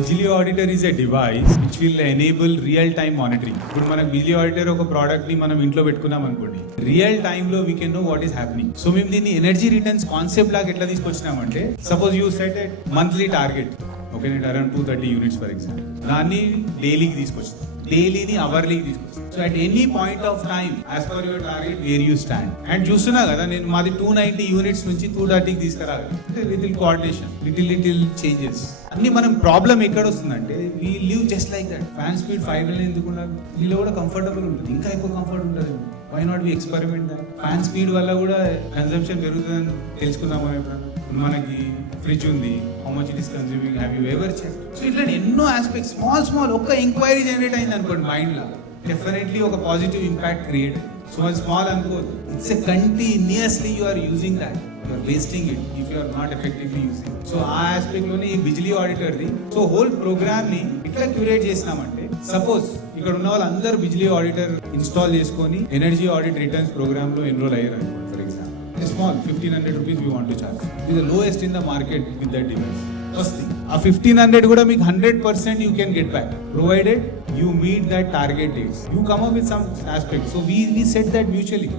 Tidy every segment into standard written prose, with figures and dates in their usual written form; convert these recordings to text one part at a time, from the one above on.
Bijli auditor is a device which will enable real time monitoring. ఇప్పుడు మనకు Bijli auditor ఒక product ని మనం ఇంట్లో పెట్టుకున్నాం అనుకోండి, రియల్ టైమ్ లో we can know what is happening. So మేము దీన్ని ఎనర్జీ రిటర్న్స్ కాన్సెప్ట్ లాగా ఎట్లా తీసుకొచ్చినామంటే, suppose you set a monthly target, okay, around 230 units for example, దాన్ని డైలీకి తీసుకొస్తాం, డైలీని అవర్లీకి తీసుకొస్తాం. So at any point of time as per your target where you stand. And చూస్తున్నా కదా, నేను మాది 290 యూనిట్స్ నుంచి 230కి తీసుకురాలి, లిటిల్ కోఆర్డినేషన్, లిటిల్ చేంజెస్ అన్ని. మనం ప్రాబ్లం ఎక్కడ వస్తుందంటే, we live just like that. Fan speed 5 ఎందుకు ఉండాలి? వీళ్ళు కూడా కంఫర్టబుల్ ఉంటుంది, ఇంకా ఎక్కువ కంఫర్ట్ ఉంటుంది. Why not we experiment that? Fan speed వల్ల కూడా కన్సంప్షన్ పెరుగుతుందని తెలుసుకుందామా ఎప్పుడన్నా? మనకి ఫ్రిడ్జ్ ఉంది, how much it is consuming, have you ever check? So ఇట్లా ఎన్నో ఆస్పెక్ట్స్, స్మాల్ ఒక్క ఎంక్వైరీ జనరేట్ అయింది అనుకోండి మైండ్ లో, డెఫినెట్లీ ఒక పాజిటివ్ ఇంపాక్ట్ క్రియేట్. సో అది స్మాల్ అనుకోదు, it's a continuously you are using that, you are wasting it if you are not effectively using. So ఆ ఆస్పెక్ట్ లోనే ఈ Bijli auditor the so whole program ని ఇట్లా curate చేసినామంటే, suppose ఇక్కడ ఉన్న వాళ్ళందరూ బిజిలీ ఆడిటర్ ఇన్స్టాల్ చేసుకొని ఎనర్జీ ఆడిట్ రిటర్న్స్ ప్రోగ్రామ్ లో ఎన్రోల్ అయ్యారు అనుకోండి. For example small 1500 rupees we want to charge, it is the lowest in the market with that device. First thing, ఆ 1500 కూడా మీకు 100% you can get back provided you meet that target dates. You come up with some aspect, so we set that mutually,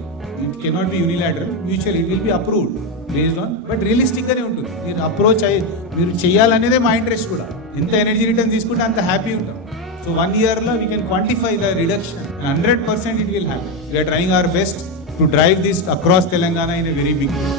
it cannot be unilateral, mutually it will be approved based on, but realistic గానే ఉంటుంది. మీరు approach అయ్యి మీరు చేయాలనేదే మా interest కూడా. ఎంత energy return తీసుకుంటే అంత హ్యాపీ ఉంటాం. సో 1 year లో we can quantify the reduction, 100% it will happen. We are trying our best to drive this across Telangana in a very big way.